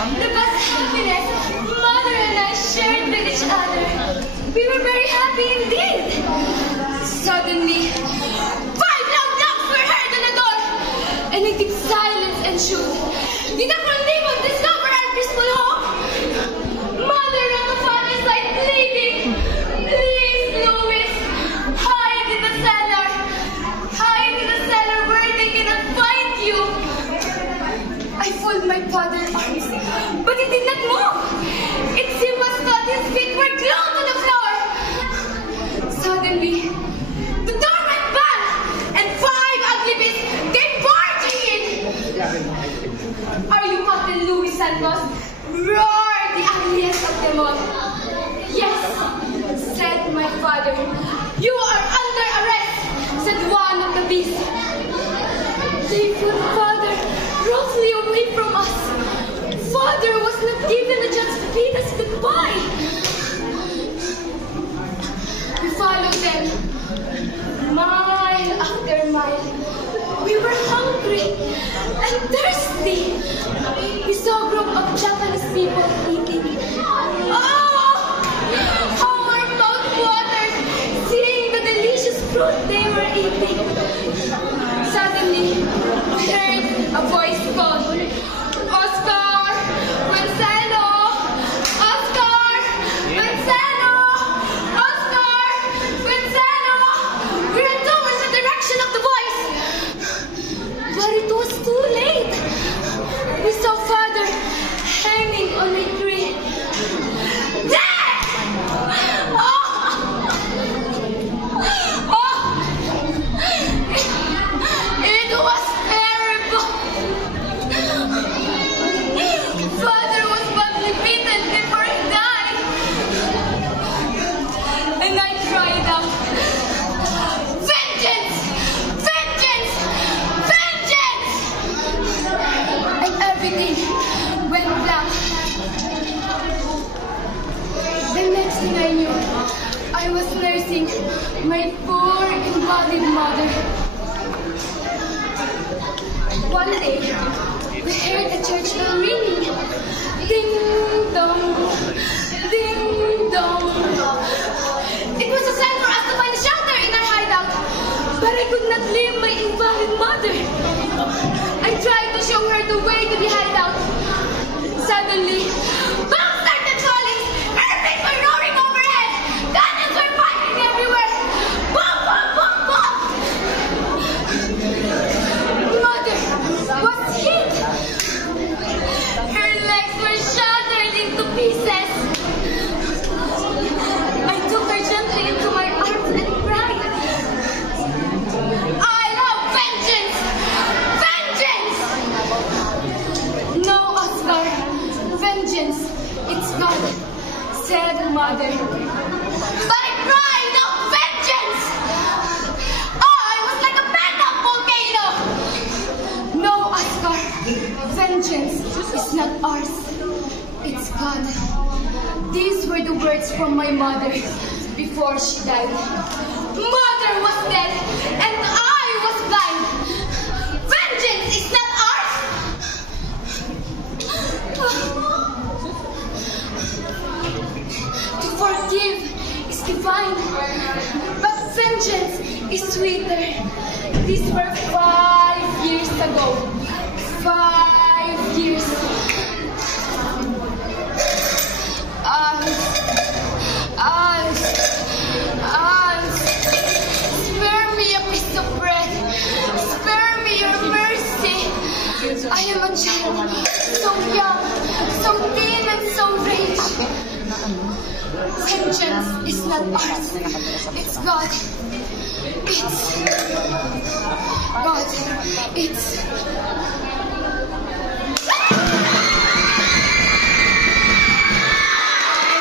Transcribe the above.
The best happiness Mother and I shared with each other. We were very happy indeed. Suddenly, 5 loud knocks were heard on the door, and a deep silence ensued. Did the demon discover our peaceful home? Mother ran to Father's side pleading, "Please, Louis, hide in the cellar. Hide in the cellar where they cannot find you." I folded my father's arms, but he did not move. It seemed as though his feet were glued to the floor. Suddenly, the door went bang, and 5 ugly beasts came barging in. "Are you Captain Louis Santos?" roared the ugliest of them all. "Yes," said my father. "You are under arrest," said one of the beasts. They put Father roughly away from us. Father was not given a chance to bid us goodbye. We followed them, mile after mile. We were hungry and thirsty. We saw a group of Japanese people eating. Oh! How our mouth watered, seeing the delicious fruit they were eating. Suddenly, we heard a voice call, "Oscar! Gonzalo! Oscar! Gonzalo! Oscar! Gonzalo!" We ran towards the direction of the voice. But it was too late. We saw Father hanging on a tree. Dead! Oh! Oh! It was terrible. Father was badly beaten before he died. And I cried out, "Vengeance! Vengeance! Vengeance!" And everything went black. The next thing I knew, I was nursing my poor invalid mother. One day, we heard the church bell ringing. Ding dong, ding dong. It was a sign for us to find shelter in our hideout, but I could not leave my invalid mother. I tried to show her the way to the hideout. Suddenly, bombs started falling. Airplanes were roaring overhead. Cannons were firing everywhere. Boom, boom, boom, boom. Mother was hit. Her legs were shattered into pieces. I took her gently into my arms and cried, "I love vengeance! Vengeance!" "No, Oscar. Vengeance. It's God," said Mother. But I cried out, "Vengeance! I was like a pent-up volcano." "No, Oscar. Vengeance is not ours. It's God." These were the words from my mother before she died. Mother was dead, and I was blind. Vengeance is not ours. To forgive is divine, but vengeance is sweeter. These were 5 years ago. 5 years. Vengeance is not ours. It's God. It's God. It's